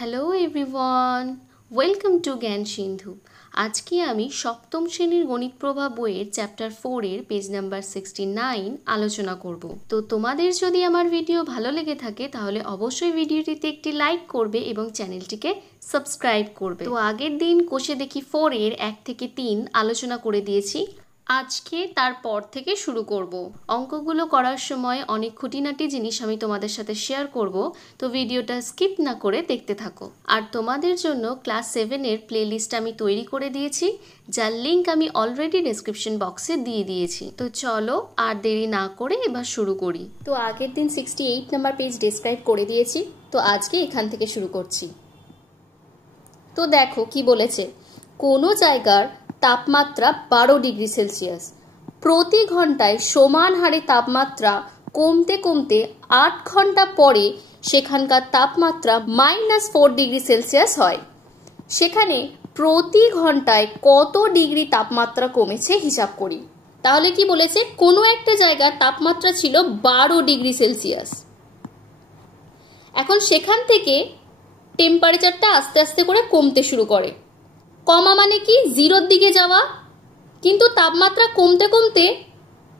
Hello everyone, welcome to জ্ঞান সিন্ধু। আজকে আমি সপ্তম শ্রেণীর গণিত প্রভা বইয়ের চ্যাপ্টার 4-এর পেজ নাম্বার 69 আলোচনা করব। তো তোমাদের যদি আমার ভিডিও ভালো লেগে থাকে তাহলে অবশ্যই ভিডিওটিতে একটি লাইক করবে এবং চ্যানেলটিকে সাবস্ক্রাইব করবে। তো আগের দিন কোষে দেখি 4-এর 1 থেকে 3 আলোচনা করে দিয়েছি। আজকে তারপর থেকে শুরু করব। অঙ্কগুলো করার সময় অনেক খুঁটিনাটি জিনিস আমি তোমাদের সাথে শেয়ার করব, তো ভিডিওটা স্কিপ না করে দেখতে থাকো। আর তোমাদের জন্য ক্লাস 7-এর প্লেলিস্ট আমি তৈরি করে দিয়েছি, যার লিঙ্ক আমি অলরেডি ডেসক্রিপশন বক্সে দিয়ে দিয়েছি। তো চলো আর দেরি না করে এবার শুরু করি। তো আগের দিন 68 নাম্বার পেজ ডেসক্রাইব করে দিয়েছি, তো আজকে এখান থেকে শুরু করছি। তো দেখো কি বলেছে, কোনো জায়গার তাপমাত্রা 12 ডিগ্রি সেলসিয়াস, প্রতি ঘন্টায় সমান হারে তাপমাত্রা কমতে কমতে 8 ঘন্টা পরে সেখানকার তাপমাত্রা -4 ডিগ্রি সেলসিয়াস হয়। সেখানে প্রতি ঘন্টায় কত ডিগ্রি তাপমাত্রা কমেছে হিসাব করি। তাহলে কি বলেছে, কোনো একটা জায়গার তাপমাত্রা ছিল 12 ডিগ্রি সেলসিয়াস। এখন সেখান থেকে টেম্পারেচারটা আস্তে আস্তে করে কমতে শুরু করে। কমা মানে কি, জিরোর দিকে যাওয়া, কিন্তু তাপমাত্রা কমতে কমতে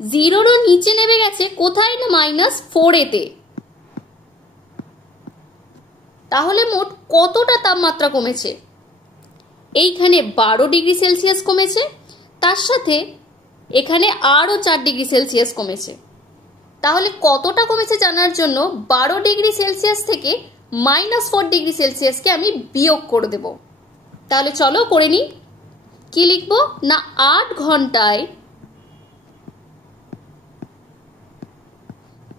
জিরোরও নিচে নেমে গেছে কোথায় না -4-এতে। তাহলে মোট কতটা তাপমাত্রা কমেছে? এইখানে 12 ডিগ্রি সেলসিয়াস কমেছে, তার সাথে এখানে আরও 4 ডিগ্রি সেলসিয়াস কমেছে। তাহলে কতটা কমেছে জানার জন্য 12 ডিগ্রি সেলসিয়াস থেকে -4 ডিগ্রি সেলসিয়াসকে আমি বিয়োগ করে দেব। তাহলে চলো করে নিই। কি লিখবো না, 8 ঘন্টায়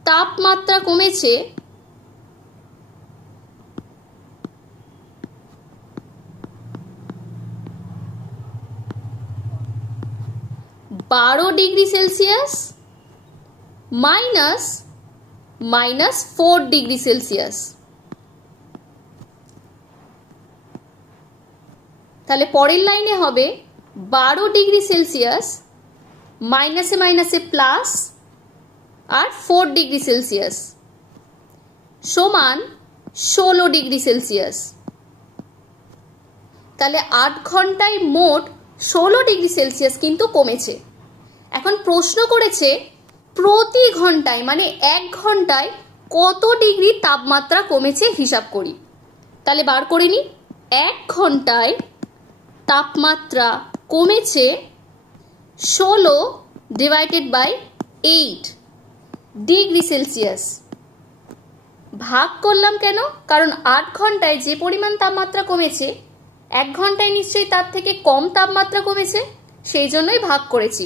তাপমাত্রা কমেছে 12 ডিগ্রি সেলসিয়াস -4 ডিগ্রি সেলসিয়াস। তাহলে পরের লাইনে হবে 12 ডিগ্রি সেলসিয়াস মাইনাসে মাইনাসে প্লাস আর 4 ডিগ্রি সেলসিয়াস সমান 16 ডিগ্রি সেলসিয়াস। তাহলে 8 ঘন্টায় মোট 16 ডিগ্রি সেলসিয়াস কিন্তু কমেছে। এখন প্রশ্ন করেছে প্রতি ঘন্টায় মানে 1 ঘন্টায় কত ডিগ্রি তাপমাত্রা কমেছে হিসাব করি। তাহলে বার করে নিই। 1 ঘন্টায় তাপমাত্রা কমেছে 16 ডিভাইডেড বাই 8 ডিগ্রি সেলসিয়াস। ভাগ করলাম কেন? কারণ 8 ঘন্টায় যে পরিমাণ তাপমাত্রা কমেছে 1 ঘন্টায় নিশ্চয়ই তার থেকে কম তাপমাত্রা কমেছে, সেই জন্যই ভাগ করেছি।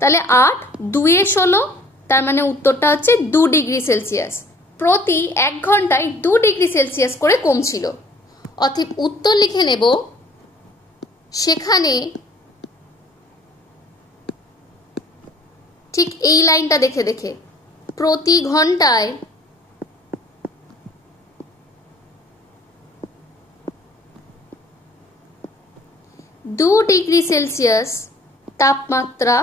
তাহলে 8 2 এ 16, তার মানে উত্তরটা হচ্ছে 2 ডিগ্রি সেলসিয়াস। প্রতি 1 ঘন্টায় 2 ডিগ্রি সেলসিয়াস করে কমছিল। অতএব উত্তর লিখে নেব, সেখানে ঠিক এই লাইনটা দেখে দেখে প্রতি ঘন্টায় 2 ডিগ্রি সেলসিয়াস তাপমাত্রা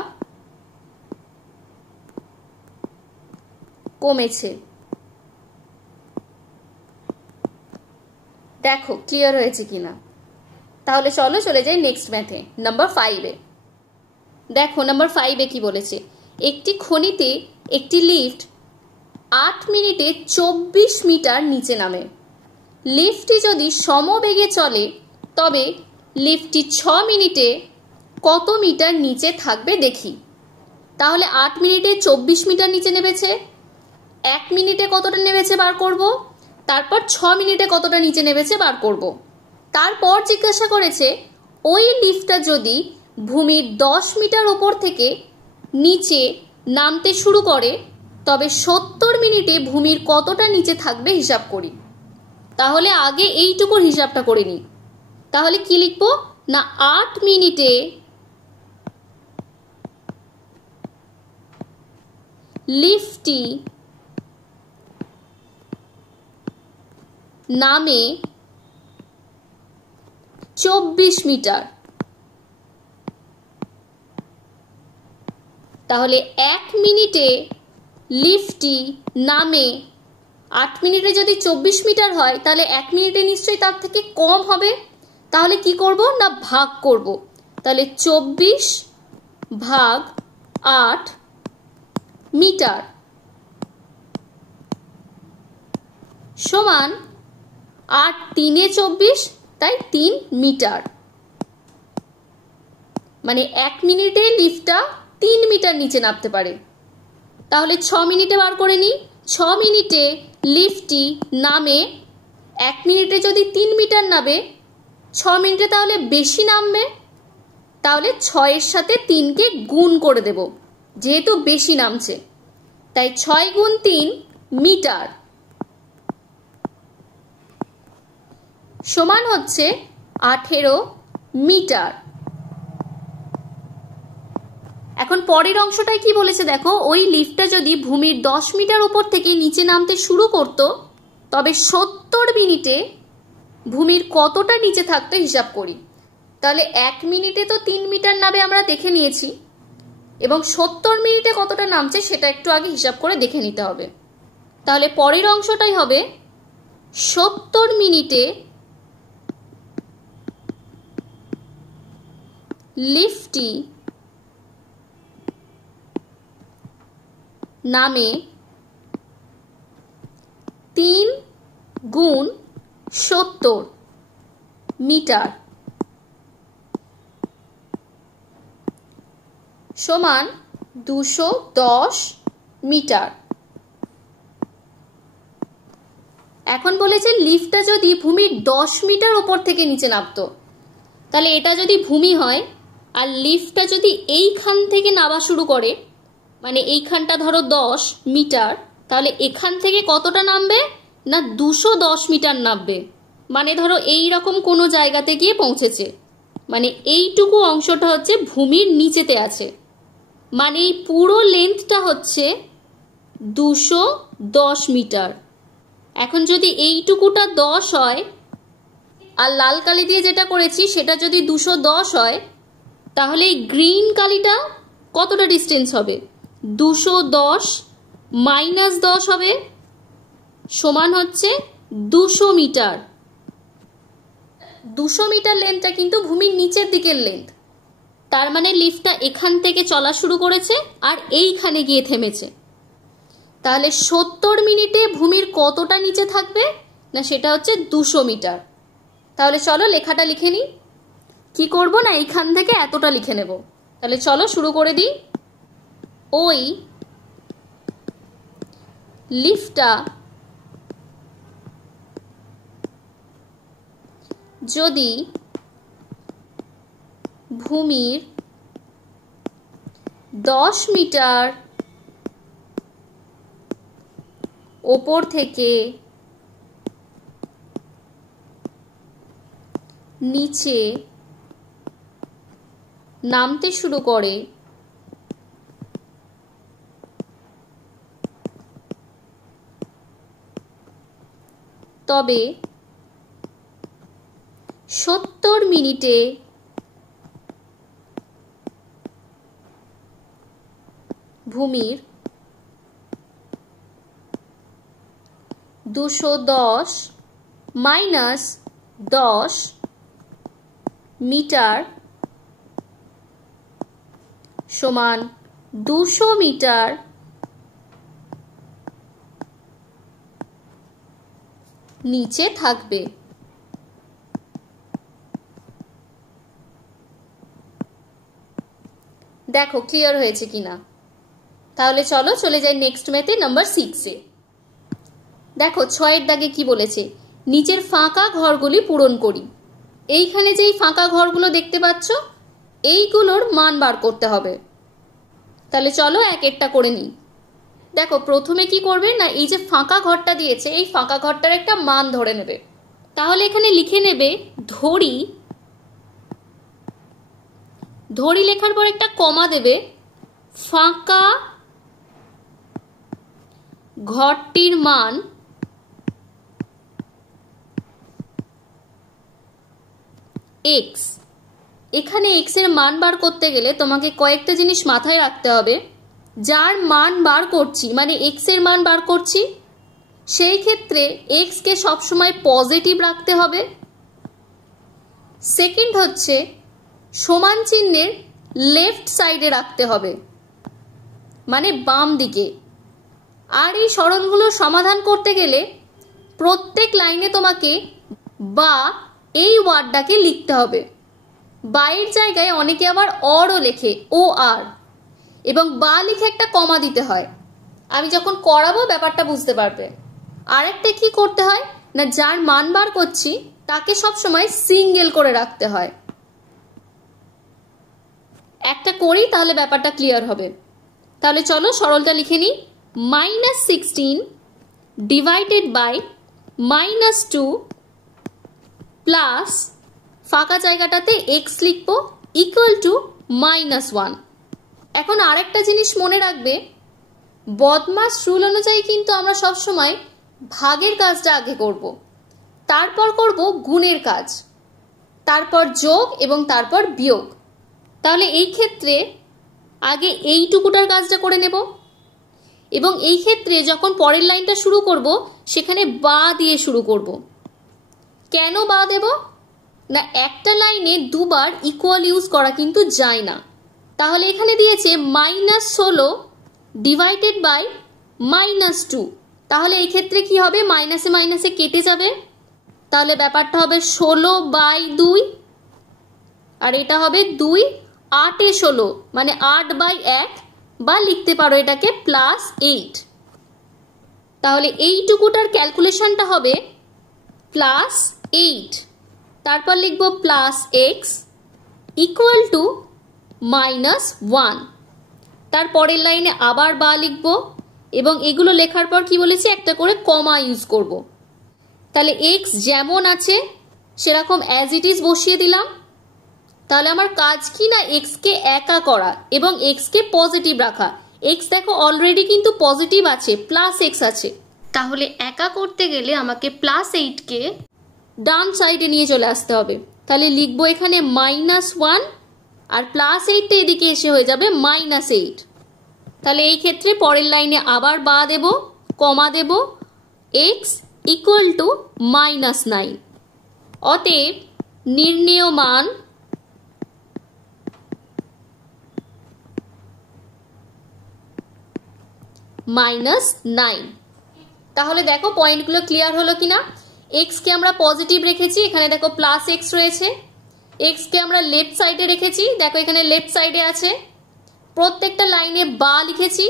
কমেছে। দেখো ক্লিয়ার হয়েছে কিনা। তাহলে চলো চলে যাই নেক্সট ম্যাথে, নাম্বার 5-এ। দেখো নাম্বার 5-এ কি বলেছে, একটি খনিতে একটি লিফট 8 মিনিটে 24 মিটার নিচে নামে। লিফটটি যদি সমবেগে চলে তবে লিফটটি 6 মিনিটে কত মিটার নিচে থাকবে দেখি। তাহলে 8 মিনিটে 24 মিটার নিচে নেমেছে, 1 মিনিটে কতটা নেমেছে বার করব, তারপর 6 মিনিটে কতটা নিচে নেমেছে বার করব। তারপর জিজ্ঞাসা করেছে ওই লিফটটা যদি ভূমির 10 মিটার ওপর থেকে নিচে নামতে শুরু করে তবে 70 মিনিটে ভূমির কতটা নিচে থাকবে হিসাব করি। তাহলে আগে এইটুকুর হিসাবটা করে নিই। তাহলে কি লিখবো না, 8 মিনিটে লিফটটি নামে 24 মিটার। তাহলে 1 মিনিটে লিফটটি নামে 8 মিনিটে যদি 24 মিটার হয় তাহলে 1 মিনিটে নিশ্চয়ই তার থেকে কম হবে। তাহলে কি করব না ভাগ করব। তাহলে 24 ভাগ 8 মিটার সমান 8 3 24, তাই 3 মিটার। মানে 1 মিনিটে লিফটটা 3 মিটার নিচে নামতে পারে। তাহলে 6 মিনিটে বার করে নিই। 6 মিনিটে লিফটটি নামে, 1 মিনিটে যদি 3 মিটার নামে, 6 মিনিটে তাহলে বেশি নামবে। তাহলে 6 এর সাথে 3 কে গুণ করে দেব, যেহেতু বেশি নামছে। তাই 6 গুণ 3 মিটার সমান হচ্ছে 18 মিটার। এখন পরের অংশটায় কি বলেছে দেখো, ওই লিফটটা যদি ভূমির 10 মিটার উপর থেকে নিচে নামতে শুরু করত, তবে 70 মিনিটে ভূমির কতটা নিচে থাকতো হিসাব করি। তাহলে 1 মিনিটে তো 3 মিটার নামে আমরা দেখে নিয়েছি, এবং 70 মিনিটে কতটা নামছে সেটা একটু আগে হিসাব করে দেখে নিতে হবে। তাহলে পরের অংশটাই হবে 70 মিনিটে লিফটটি নামে 3 গুণ 70 মিটার সমান 210 মিটার। এখন বলেছে লিফটটা যদি ভূমির 10 মিটার উপর থেকে নিচে নামতো, তাহলে এটা যদি ভূমি হয় আর লিফটটা যদি এইখান থেকে নামা শুরু করে, মানে এইখানটা ধরো 10 মিটার, তাহলে এখান থেকে কতটা নামবে না 210 মিটার নামবে। মানে ধরো এই রকম কোনো জায়গাতে গিয়ে পৌঁছেছে, মানে এইটুকু অংশটা হচ্ছে ভূমির নিচেতে আছে, মানে এই পুরো লেন্থটা হচ্ছে 210 মিটার। এখন যদি এইটুকুটা 10 হয় আর লাল কালি দিয়ে যেটা করেছি সেটা যদি 210 হয়, তাহলে এই গ্রিন কালিটা কতটা ডিস্টেন্স হবে, 210 মাইনাস 10 হবে, সমান হচ্ছে 200 মিটার। 200 মিটার লেন্থটা কিন্তু ভূমির নিচের দিকের লেন্থ। তার মানে লিফটটা এখান থেকে চলা শুরু করেছে আর এইখানে গিয়ে থেমেছে। তাহলে 70 মিনিটে ভূমির কতটা নিচে থাকবে না সেটা হচ্ছে 200 মিটার। তাহলে চলো লেখাটা লিখে নিই। কি করব না এইখান থেকে এতটা লিখে নেব। তাহলে চলো শুরু করে দিই। ওই লিফটটা যদি ভূমির 10 মিটার ওপর থেকে নিচে নামতে শুরু করে, তবে 70 মিনিটে ভূমির 210 মাইনাস 10 মিটার সমান 200 মিটার নিচে থাকবে। দেখো ক্লিয়ার হয়েছে কিনা। তাহলে চলো চলে যাই নেক্সট মেথড নাম্বার 6-এ। দেখো 6-এর দাগে কি বলেছে, নিচের ফাঁকা ঘরগুলি পূরণ করি। এইখানে যেই ফাঁকা ঘরগুলো দেখতে পাচ্ছ এইগুলোর মান বার করতে হবে। তাহলে চলো এক একটা করে নিই। দেখো প্রথমে কি করবে না, এই যে ফাঁকা ঘরটা দিয়েছে এই ফাঁকা ঘরটার একটা মান ধরে নেবে। তাহলে এখানে লিখে নেবে ধরি, ধরি লেখার পর একটা কমা দেবে, ফাঁকা ঘরটির মান x। এখানে x এর মান বার করতে গেলে তোমাকে কয়েকটা জিনিস মাথায় রাখতে হবে। যার মান বার করছি মানে x এর মান বার করছি, সেই ক্ষেত্রে এক্সকে সবসময় পজিটিভ রাখতে হবে। সেকেন্ড হচ্ছে সমান চিহ্নের লেফট সাইডে রাখতে হবে, মানে বাম দিকে। আর এই সরলগুলোর সমাধান করতে গেলে প্রত্যেক লাইনে তোমাকে বা এই ওয়ার্ডটাকে লিখতে হবে। বাইয়ের জায়গায় অনেকে আবার অরও লেখে, ও আর, এবং বা লিখে একটা কমা দিতে হয়। আমি যখন করাবো ব্যাপারটা বুঝতে পারবে। আর একটা কি করতে হয় না, যার মান বার করছি তাকে সবসময় সিঙ্গেল করে রাখতে হয়। একটা করি তাহলে ব্যাপারটা ক্লিয়ার হবে। তাহলে চলো সরলটা লিখে নিই। -16 ডিভাইডেড বাই -2 প্লাস ফাঁকা জায়গাটাতে এক্স লিখবো ইকুয়াল টু -1। এখন আরেকটা জিনিস মনে রাখবে, বদমাস রুল অনুযায়ী কিন্তু আমরা সবসময় ভাগের কাজটা আগে করব, তারপর করব গুণের কাজ, তারপর যোগ এবং তারপর বিয়োগ। তাহলে এই ক্ষেত্রে আগে এইটুকুটার কাজটা করে নেব, এবং এই ক্ষেত্রে যখন পরের লাইনটা শুরু করব সেখানে বা দিয়ে শুরু করব। কেন বা দেব না, একটা লাইনে দুবার ইকুয়াল ইউজ করা কিন্তু যায় না। তাহলে এখানে দিয়েছে -16 ডিভাইডেড বাই -2, তাহলে এই ক্ষেত্রে কি হবে, মাইনাসে মাইনাসে কেটে যাবে। তাহলে ব্যাপারটা হবে 16/2, আর এটা হবে 2 8 এ 16, মানে 8/1, বা লিখতে পারো এটাকে +8। তাহলে এইটুকুটার ক্যালকুলেশনটা হবে +8, তারপর লিখবো +x ইকুয়াল টু -1। তারপরের লাইনে আবার বা লিখবো, এবং এগুলো লেখার পর কি বলেছি, একটা করে কমা ইউজ করব। তাহলে x যেমন আছে সেরকম অ্যাজ ইট ইজ বসিয়ে দিলাম। তাহলে আমার কাজ কি না, এক্সকে একা করা এবং এক্সকে পজিটিভ রাখা। এক্স দেখো অলরেডি কিন্তু পজিটিভ আছে, +x আছে। তাহলে একা করতে গেলে আমাকে +8কে ডান সাইডে নিয়ে চলে আসতে হবে। তাহলে লিখবো এখানে -1, আর +8টা এদিকে এসে হয়ে যাবে -8। তাহলে এই ক্ষেত্রে পরের লাইনে আবার বা দেব, কমা দেব, x ইকুয়াল টু -9। অতএব নির্ণেয় মান -9। তাহলে দেখো পয়েন্টগুলো ক্লিয়ার হলো কিনা। এক্সকে আমরা পজিটিভ রেখেছি, এখানে দেখো +x রয়েছে। এক্সকে আমরা লেফট সাইডে রেখেছি, দেখো এখানে লেফট সাইডে আছে। প্রত্যেকটা লাইনে বা লিখেছি,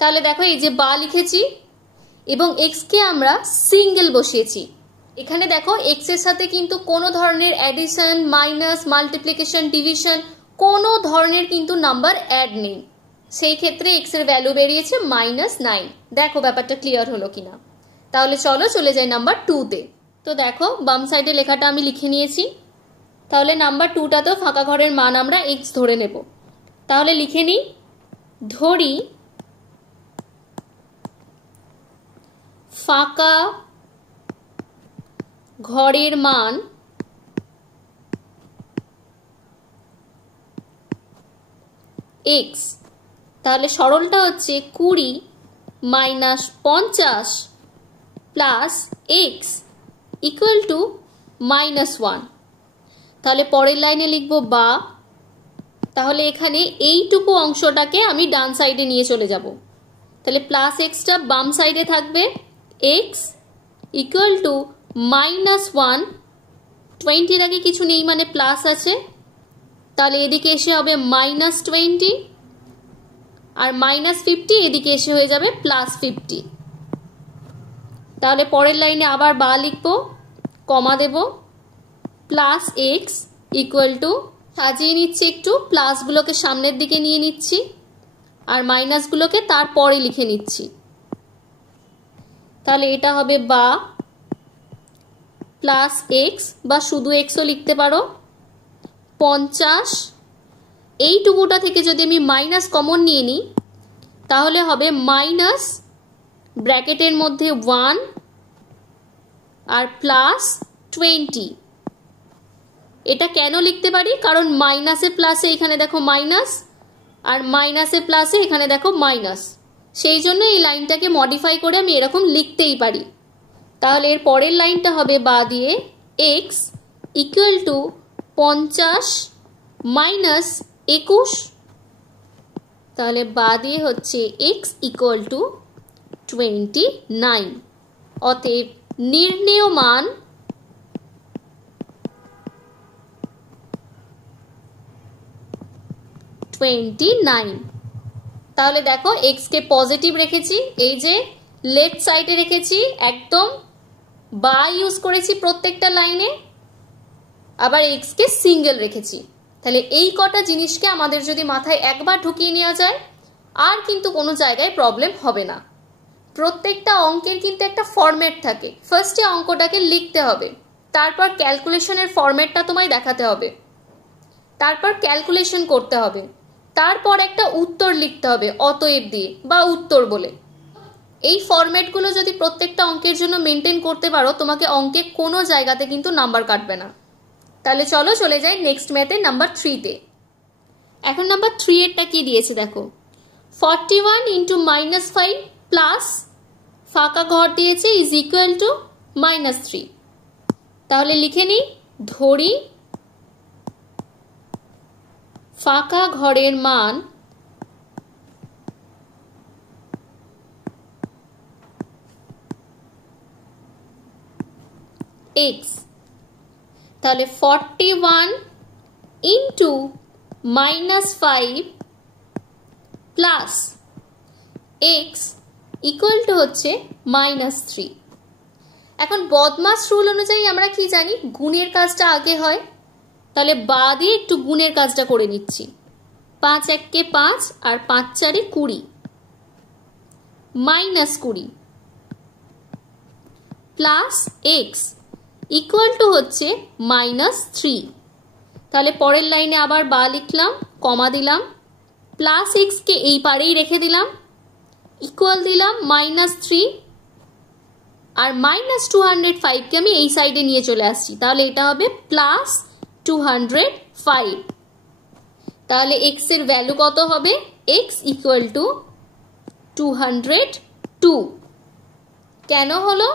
তাহলে দেখো এই যে বা লিখেছি, এবং এক্সকে আমরা সিঙ্গেল বসিয়েছি। এখানে দেখো এক্স এর সাথে কিন্তু কোনো ধরনের অ্যাডিশন, মাইনাস, মাল্টিপ্লিকেশন, ডিভিশন কোনো ধরনের কিন্তু নাম্বার অ্যাড নেই। সেই ক্ষেত্রে এক্স এর ভ্যালু বেরিয়েছে -9। দেখো ব্যাপারটা ক্লিয়ার হলো কিনা। তাহলে চলো চলে যাই নাম্বার 2-তে। তো দেখো বাম সাইডে লেখাটা আমি লিখে নিয়েছি। তাহলে নাম্বার 2টাতেও ফাঁকা ঘরের মান আমরা এক্স ধরে নেব। তাহলে লিখে নিই, ধরি ফাঁকা ঘরের মান এক্স। তাহলে সরলটা হচ্ছে 20 - 50 প্লাস এক্স ইকুয়াল টু -1। তাহলে পরের লাইনে লিখবো বা। তাহলে এখানে এইটুকু অংশটাকে আমি ডান সাইডে নিয়ে চলে যাব। তাহলে +xটা বাম সাইডে থাকবে, x ইকুয়াল টু -1। 20-র আগে কিছু নেই মানে প্লাস আছে, তাহলে এদিকে এসে হবে -20, আর -50 এদিকে এসে হয়ে যাবে +50। তাহলে পরের লাইনে আবার বা লিখবো, কমা দেব, +x ইকুয়াল টু, সাজিয়ে নিচ্ছি একটু, প্লাসগুলোকে সামনের দিকে নিয়ে নিচ্ছি আর মাইনাসগুলোকে তারপরে লিখে নিচ্ছি। তাহলে এটা হবে বা +x, বা শুধু এক্সও লিখতে পারো, 50। এইটুকুটা থেকে যদি আমি মাইনাস কমন নিয়ে নিই তাহলে হবে মাইনাস ব্র্যাকেটের মধ্যে 1 আর +20। এটা কেন লিখতে পারি, কারণ মাইনাসে প্লাসে এখানে দেখো মাইনাস, আর মাইনাসে প্লাসে এখানে দেখো মাইনাস, সেই জন্য এই লাইনটাকে মডিফাই করে আমি এরকম লিখতেই পারি। তাহলে এর পরের লাইনটা হবে বা দিয়ে এক্স ইকুয়াল টু 50 মাইনাস 21। তাহলে বা দিয়ে হচ্ছে এক্স ইকুয়াল টু 29। অতএব নির্ণেয় মান তাহলে দেখো এক্স কে পজিটিভ রেখেছি, এই যে লেফট সাইডে রেখেছি, একদম বা ইউজ করেছি প্রত্যেকটা লাইনে, আবার এক্স কে সিঙ্গেল রেখেছি। তাহলে এই কটা জিনিসকে আমাদের যদি মাথায় একবার ঢুকিয়ে নেওয়া যায় আর কিন্তু কোনো জায়গায় প্রবলেম হবে না। প্রত্যেকটা অঙ্কের কিন্তু একটা ফরম্যাট থাকে। ফার্স্টে অঙ্কটাকে লিখতে হবে, তারপর ক্যালকুলেশনের ফরম্যাটটা তোমায় দেখাতে হবে, তারপর ক্যালকুলেশন করতে হবে, তারপর একটা উত্তর লিখতে হবে অতএব দিয়ে বা উত্তর বলে। এই ফরম্যাটগুলো যদি প্রত্যেকটা অঙ্কের জন্য মেনটেন করতে পারো, তোমাকে অঙ্কে কোনো জায়গাতে কিন্তু নাম্বার কাটবে না। তাহলে চলো চলে যাই নেক্সট ম্যাথে নাম্বার 3-তে। এখন নাম্বার 3 এরটা কি দিয়েছে দেখো, 41 ইন্টু -5 প্লাস ফাঁকা ঘর দিয়েছে ইজ ইকুয়াল টু -3। তাহলে লিখে নিই, ধরি ফাঁকা ঘরের মান x। তাহলে 41 into -5 plus x equal to হচ্ছে -3। এখন বদমাস রুল অনুযায়ী আমরা কি জানি, গুণের কাজটা আগে হয়। তাহলে বা দিয়ে একটু গুণের কাজটা করে নিচ্ছি। 5 1 5 আর 5 4 20 -20 প্লাস এক্স ইকুয়াল টু হচ্ছে -3। তাহলে পরের লাইনে আবার বা লিখলাম, কমা দিলাম, প্লাস এক্সকে এই পারেই রেখে দিলাম, ইকুয়াল দিলাম -3 আর -205কে আমি এই সাইডে নিয়ে চলে আসছি। তাহলে এটা হবে +205। তাহলে এক্স এর ভ্যালু কত হবে, এক্স ইকুয়াল টু 202। কেন হলো,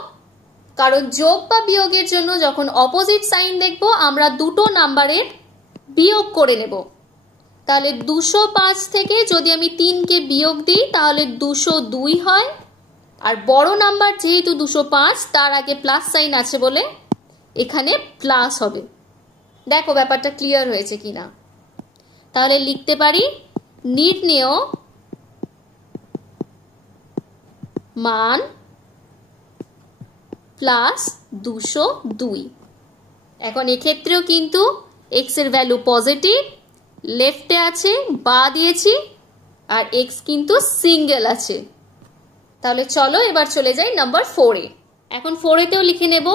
কারণ যোগ বা বিয়োগের জন্য যখন অপোজিট সাইন দেখব আমরা দুটো নাম্বারের বিয়োগ করে নেব। তাহলে 205 থেকে যদি আমি 3কে বিয়োগ দিই তাহলে 202 হয়, আর বড় নাম্বার যেহেতু 205 তার আগে প্লাস সাইন আছে বলে এখানে প্লাস হবে। দেখো ব্যাপারটা ক্লিয়ার হয়েছে কিনা। তাহলে লিখতে পারি নির্ণেয় মান প্লাস 202। এখন এক্ষেত্রেও কিন্তু এক্স এর ভ্যালু পজিটিভ, লেফটে আছে বা দিয়েছি, আর এক্স কিন্তু সিঙ্গেল আছে। তাহলে চলো এবার চলে যাই নাম্বার 4-এ। এখন 4-এতেও লিখে নেব,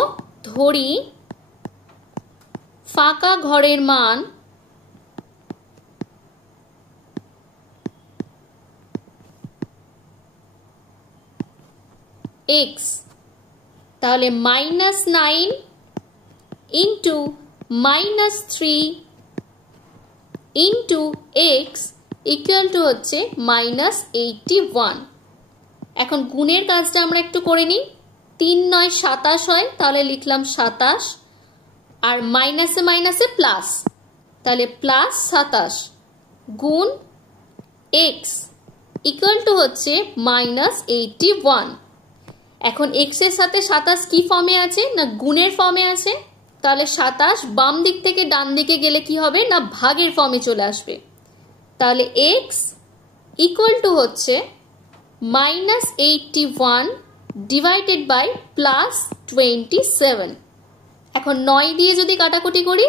ধরি ফাঁকা ঘরের মান এক্স। তাহলে -9 into -3 into x equal to হচ্ছে -81। এখন গুণের কাজটা আমরা একটু করে নিই। 3 9 27 হয়, তাহলে লিখলাম 27, আর মাইনাসে মাইনাসে প্লাস, তাহলে +27 গুণ এক্স ইকুয়াল টু হচ্ছে -81। এখন এক্স এর সাথে 27 কি ফর্মে আছে না গুণের ফর্মে আছে। তাহলে 27 বাম দিক থেকে ডান দিকে গেলে কি হবে না ভাগের ফর্মে চলে আসবে। তাহলে এক্স ইকুয়াল টু হচ্ছে -81 ডিভাইডেড বাই +27। এখন 9 দিয়ে যদি কাটাকুটি করি,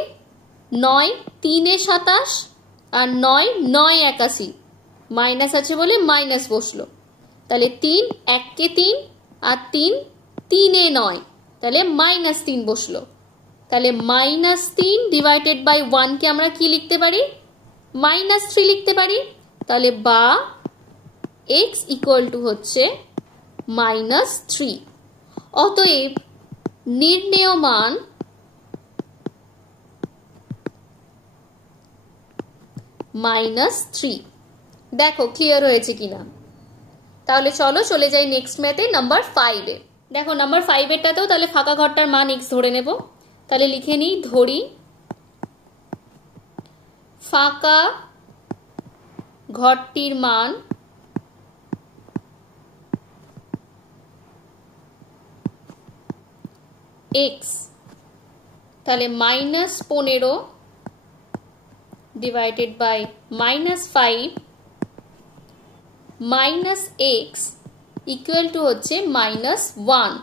9 3 এ 27 আর 9 9 81, মাইনাস আছে বলে মাইনাস বসলো। তাহলে 3 1 কে 3 আর 3 3 এ 9, তাহলে -3 বসলো। তাহলে -3 ডিভাইডেড বাই 1 কে আমরা কি লিখতে পারি, -3 লিখতে পারি। তাহলে বা x ইকুয়াল টু হচ্ছে -3। অতএব নির্ণেয় মান -3। দেখো ক্লিয়ার হয়েছে কিনা। তাহলে চলো চলে যাই নেক্সট ম্যাথে নাম্বার 5-এ। দেখো নাম্বার 5-এরটাতেও তাহলে ফাঁকা ঘরটার মান x ধরে নেব। তাহলে লিখে নিই, ধরি ফাঁকা ঘরটির মান x, তাহলে -15 divided by -5 minus X equal to হচ্ছে -1।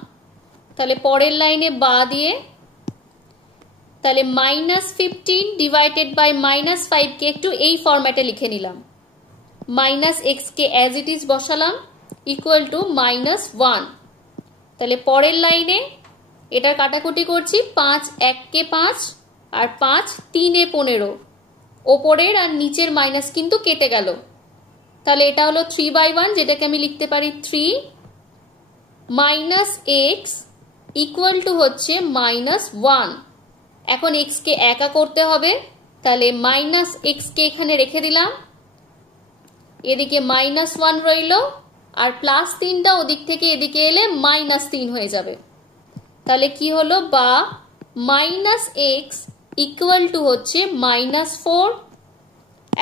তাহলে পরের লাইনে বা দিয়ে তাহলে -15 ডিভাইডেড বাই -5 কে একটু এই ফরম্যাটে লিখে নিলাম, -x K as it is বসালাম ইকুয়াল টু -1। তাহলে পরের লাইনে এটার কাটাকুটি করছি, 5 1 কে 5 আর 5 3 এ 15, ওপরের আর নিচের মাইনাস কিন্তু কেটে গেল। তাহলে এটা হলো 3/1, যেটাকে আমি লিখতে পারি 3 - x ইকুয়াল টু হচ্ছে -1। এখন x কে একা করতে হবে, তাহলে -x কে এখানে রেখে দিলাম, এদিকে -1 রইল আর +3টা ওদিক থেকে এদিকে এলে -3 হয়ে যাবে। তাহলে কি হলো, বা -x ইকুয়াল টু হচ্ছে -4।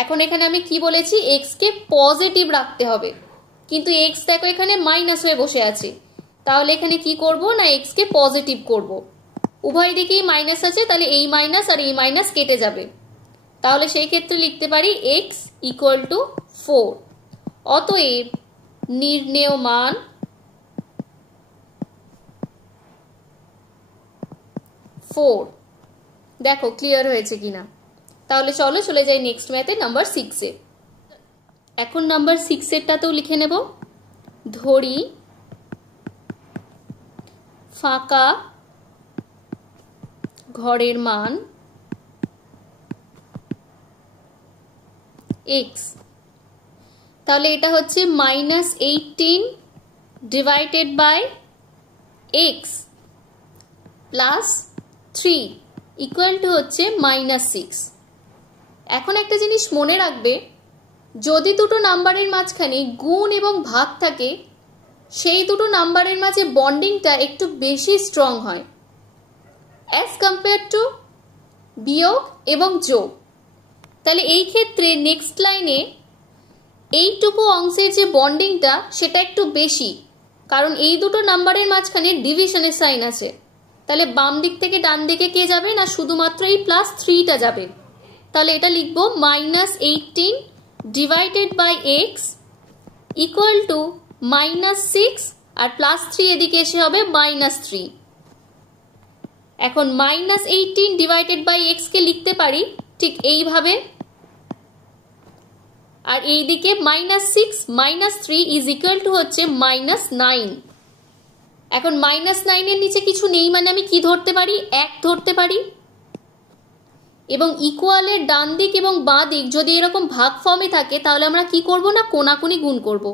এখন এখানে আমি কি বলেছি, x কে পজিটিভ রাখতে হবে, কিন্তু x দেখো এখানে মাইনাস হয়ে বসে আছে। তাহলে এখানে কি করব না, x কে পজিটিভ করব। উভয় দিকেই মাইনাস আছে, তাহলে এই মাইনাস আর এই মাইনাস কেটে যাবে। তাহলে সেই ক্ষেত্রে লিখতে পারি x ইকুয়াল টু 4। অতএব নির্ণেয় মান দেখো ক্লিয়ার হয়েছে কিনা। তাহলে চলো চলে যাই নেক্সট ম্যাথে নাম্বার 6-এ। এখন নাম্বার 6-এরটাতেও লিখে নেব, ধরি ফাঁকা ঘরের মান x। তাহলে এটা হচ্ছে -18 divided by x plus 3 equal to হচ্ছে -6। এখন একটা জিনিস মনে রাখবে, যদি দুটো নাম্বারের মাঝখানে গুণ এবং ভাগ থাকে, সেই দুটো নাম্বারের মাঝে বন্ডিংটা একটু বেশি স্ট্রং হয় অ্যাজ কম্পেয়ার টু বিয়োগ এবং যোগ। তাহলে এই ক্ষেত্রে নেক্সট লাইনে এইটুকু অংশের যে বন্ডিংটা সেটা একটু বেশি, কারণ এই দুটো নাম্বারের মাঝখানে ডিভিশনের সাইন আছে। তাহলে বাম দিক থেকে ডান দিকে কে যাবে না, শুধুমাত্র এই +3টা যাবে। তাহলে এটা লিখবো -18 divided by x equal to -6 আর +3 এদিকে এসে হবে -3। এখন -18 ডিভাইডেড বাই x কে লিখতে পারি ঠিক এইভাবে, আর এইদিকে -6 -3 ইজ ইকুয়াল টু হচ্ছে -9। এখন -9 এর নিচে কিছু নেই মানে আমি কি ধরতে পারি, 1 ধরতে পারি। এবং ইকুয়ালের ডান দিক এবং বাঁ দিক যদি এরকম ভাগ ফর্মে থাকে, তাহলে আমরা কি করব না, কোনাকুনি গুণ করব।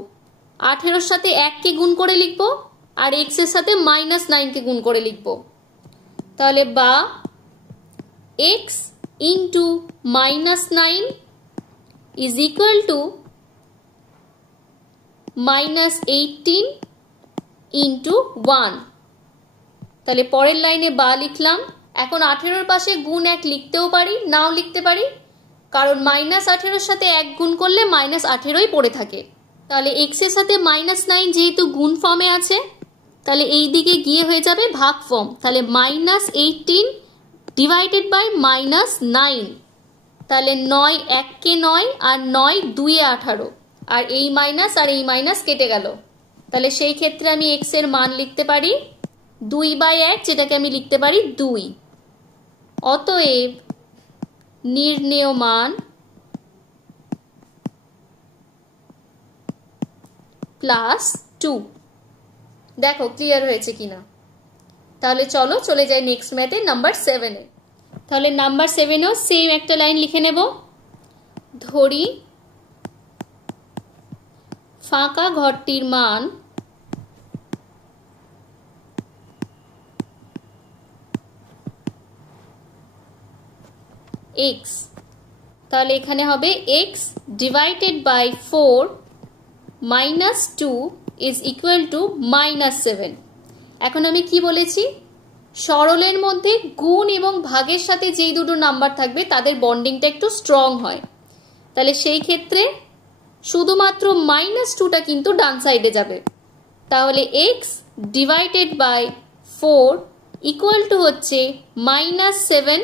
18-র সাথে 1 কে গুণ করে লিখব আর x এর সাথে -9 কে গুণ করে লিখব। তাহলে বা x into -9 is equal two -18 into 1। তাহলে পরের লাইনে বা লিখলাম। এখন 18-র পাশে গুণ 1 লিখতেও পারি, নাও লিখতে পারি, কারণ -18-র সাথে 1 গুণ করলে -18ই পড়ে থাকে। তাহলে x এর সাথে -9 যেহেতু গুণ ফর্মে আছে, তাহলে এই দিকে গিয়ে হয়ে যাবে ভাগ ফর্ম। তাহলে -18 ডিভাইডেড বাই -9। তাহলে 9 1 কে 9 আর 9 2 এ 18, আর এই মাইনাস আর এই মাইনাস কেটে গেল। তাহলে সেই ক্ষেত্রে আমি x এর মান লিখতে পারি 2/1, যেটাকে আমি লিখতে পারি 2। অতএব নির্ণেয় মান +2। দেখো ক্লিয়ার হয়েছে কিনা। তাহলে চলো চলে যাই নেক্সট ম্যাথে নাম্বার 7-এ। তাহলে নাম্বার 7-এও সেম একটা লাইন লিখে নেব, ধরি ফাঁকা ঘরটির মান x। তাহলে এখানে হবে x divided by 4 - 2 is equal to -7। এখন আমি কি বলেছি, সরলের মধ্যে গুণ এবং ভাগের সাথে যেই দুটো নাম্বার থাকবে তাদের বন্ডিংটা একটু স্ট্রং হয়। তাহলে সেই ক্ষেত্রে শুধুমাত্র -2টা কিন্তু ডান সাইডে যাবে। তাহলে x divided by 4 equal to হচ্ছে -7,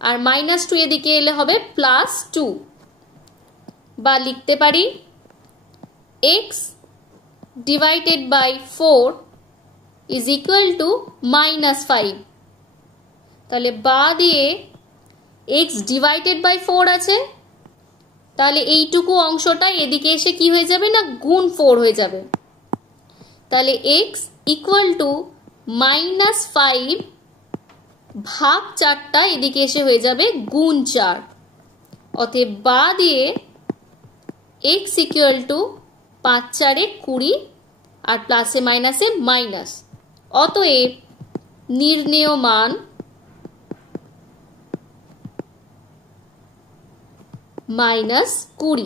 আর -2 এদিকে এলে হবে +2, বা লিখতে পারি x divided by 4 is equal to -5। তাহলে বা দিয়ে x ডিভাইডেড বাই 4 আছে, তাহলে এইটুকু অংশটা এদিকে এসে কি হয়ে যাবে না গুণ 4 হয়ে যাবে। তাহলে x ইকুয়াল টু -5 ভাগ 4টা এদিকে এসে হয়ে যাবে গুণ 4। অতএব বা দিয়ে x ইকুয়াল টু 5 4 20, আর প্লাসে মাইনাসে মাইনাস। অতএব নির্ণেয় মান -20।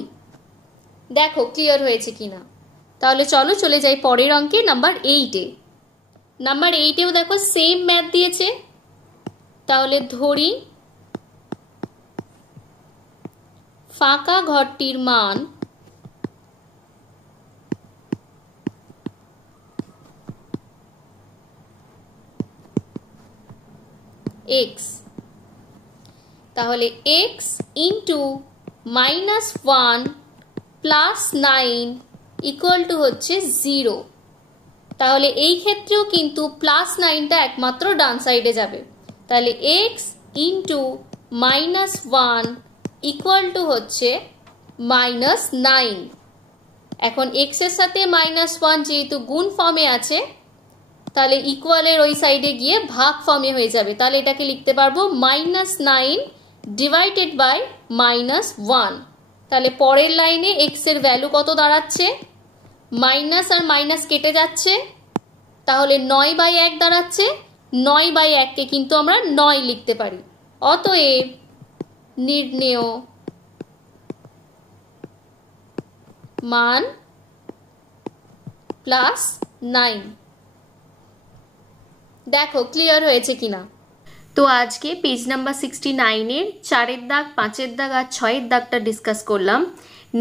দেখো ক্লিয়ার হয়েছে কিনা। তাহলে চলো চলে যাই পরের অঙ্কে, নাম্বার 8-এ। নাম্বার 8-এও দেখো সেম ম্যাথ দিয়েছে। তাহলে ধরি ফাঁকা ঘরটির মান x। তাহলে x into -1 plus 9 equal to হচ্ছে 0। তাহলে এই ক্ষেত্রেও কিন্তু +9টা একমাত্র ডান সাইডে যাবে। তাহলে x ইন্টু -1 ইকুয়াল টু হচ্ছে -9। এখন x এর সাথে -1 যেহেতু গুণ ফর্মে আছে, তাহলে ইকুয়ালের ওই সাইডে গিয়ে ভাগ ফর্মে হয়ে যাবে। তাহলে এটাকে লিখতে পারবো -9 ডিভাইডেড বাই -1। তাহলে পরের লাইনে x এর ভ্যালু কত দাঁড়াচ্ছে, মাইনাস আর মাইনাস কেটে যাচ্ছে, তাহলে 9/1 দাঁড়াচ্ছে। 9/1কে কিন্তু আমরা 9 লিখতে পারি। অতএব নির্ণেয় মান +9। দেখো ক্লিয়ার হয়েছে কিনা। তো আজকে পেজ নাম্বার 69-এর 4-এর দাগ, 5-এর দাগ আর 6-এর দাগটা ডিসকাস করলাম।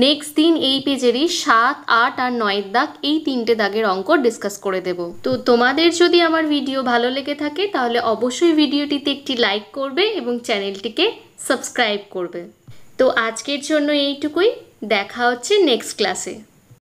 নেক্সট দিন এই পেজেরই 7, 8 আর 9-এর দাগ, এই 3টে দাগের অঙ্ক ডিসকাস করে দেব। তো তোমাদের যদি আমার ভিডিও ভালো লেগে থাকে তাহলে অবশ্যই ভিডিওটিতে একটি লাইক করবে এবং চ্যানেলটিকে সাবস্ক্রাইব করবে। তো আজকের জন্য এইটুকুই, দেখা হচ্ছে নেক্সট ক্লাসে।